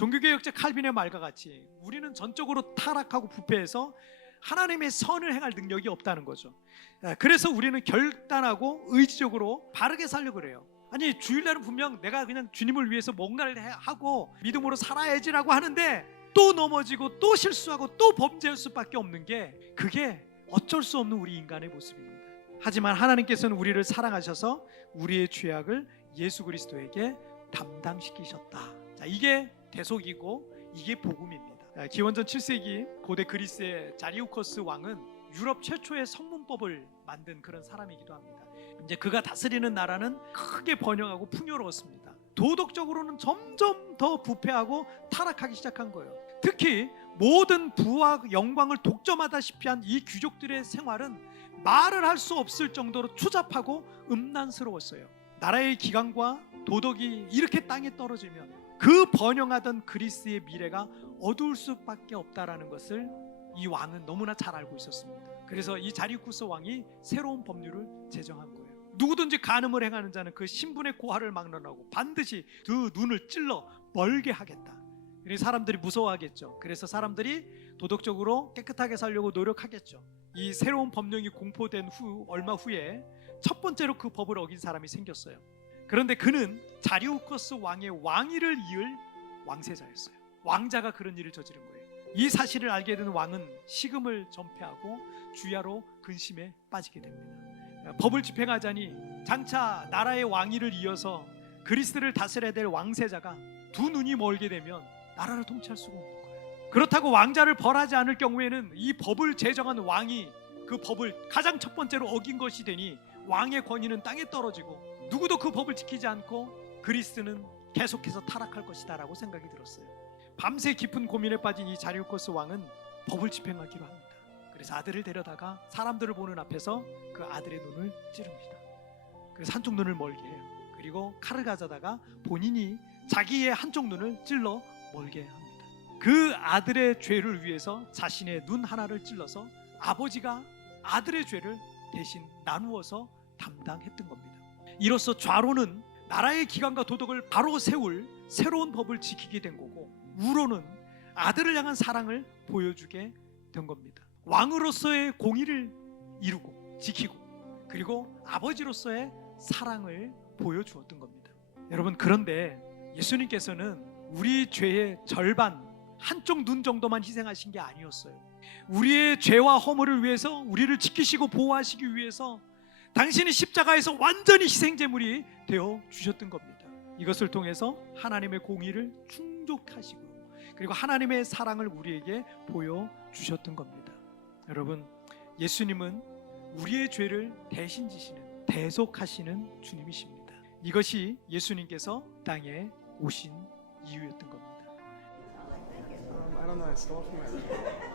종교개혁자 칼빈의 말과 같이 우리는 전적으로 타락하고 부패해서 하나님의 선을 행할 능력이 없다는 거죠. 그래서 우리는 결단하고 의지적으로 바르게 살려고 그래요. 아니, 주일날은 분명 내가 그냥 주님을 위해서 뭔가를 하고 믿음으로 살아야지라고 하는데 또 넘어지고 또 실수하고 또 범죄할 수밖에 없는 게, 그게 어쩔 수 없는 우리 인간의 모습입니다. 하지만 하나님께서는 우리를 사랑하셔서 우리의 죄악을 예수 그리스도에게 담당시키셨다. 자, 이게 대속이고 이게 복음입니다. 기원전 7세기 고대 그리스의 자리우커스 왕은 유럽 최초의 성문법을 만든 그런 사람이기도 합니다. 이제 그가 다스리는 나라는 크게 번영하고 풍요로웠습니다. 도덕적으로는 점점 더 부패하고 타락하기 시작한 거예요. 특히 모든 부와 영광을 독점하다시피 한 이 귀족들의 생활은 말을 할 수 없을 정도로 추잡하고 음란스러웠어요. 나라의 기강과 도덕이 이렇게 땅에 떨어지면 그 번영하던 그리스의 미래가 어두울 수밖에 없다라는 것을 이 왕은 너무나 잘 알고 있었습니다. 그래서 이 자리우쿠스 왕이 새로운 법률을 제정한 거예요. 누구든지 간음을 행하는 자는 그 신분의 고하를 막론하고 반드시 그 눈을 찔러 멀게 하겠다. 그래서 사람들이 무서워하겠죠. 그래서 사람들이 도덕적으로 깨끗하게 살려고 노력하겠죠. 이 새로운 법령이 공포된 후 얼마 후에 첫 번째로 그 법을 어긴 사람이 생겼어요. 그런데 그는 자리우커스 왕의 왕위를 이을 왕세자였어요. 왕자가 그런 일을 저지른 거예요. 이 사실을 알게 된 왕은 식음을 전폐하고 주야로 근심에 빠지게 됩니다. 법을 집행하자니 장차 나라의 왕위를 이어서 그리스를 다스려야 될 왕세자가 두 눈이 멀게 되면 나라를 통치할 수가 없는 거예요. 그렇다고 왕자를 벌하지 않을 경우에는 이 법을 제정한 왕이 그 법을 가장 첫 번째로 어긴 것이 되니 왕의 권위는 땅에 떨어지고 누구도 그 법을 지키지 않고 그리스는 계속해서 타락할 것이다 라고 생각이 들었어요. 밤새 깊은 고민에 빠진 이 자리우커스 왕은 법을 집행하기로 합니다. 그래서 아들을 데려다가 사람들을 보는 앞에서 그 아들의 눈을 찌릅니다. 그래서 한쪽 눈을 멀게 해요. 그리고 칼을 가져다가 본인이 자기의 한쪽 눈을 찔러 멀게 합니다. 그 아들의 죄를 위해서 자신의 눈 하나를 찔러서 아버지가 아들의 죄를 대신 나누어서 담당했던 겁니다. 이로써 좌로는 나라의 기강과 도덕을 바로 세울 새로운 법을 지키게 된 거고, 우로는 아들을 향한 사랑을 보여주게 된 겁니다. 왕으로서의 공의를 이루고 지키고, 그리고 아버지로서의 사랑을 보여주었던 겁니다. 여러분, 그런데 예수님께서는 우리 죄의 절반, 한쪽 눈 정도만 희생하신 게 아니었어요. 우리의 죄와 허물을 위해서, 우리를 지키시고 보호하시기 위해서 당신이 십자가에서 완전히 희생제물이 되어 주셨던 겁니다. 이것을 통해서 하나님의 공의를 충족하시고, 그리고 하나님의 사랑을 우리에게 보여주셨던 겁니다. 여러분, 예수님은 우리의 죄를 대신 지시는, 대속하시는 주님이십니다. 이것이 예수님께서 땅에 오신 이유였던 겁니다. I don't know, I stole from it.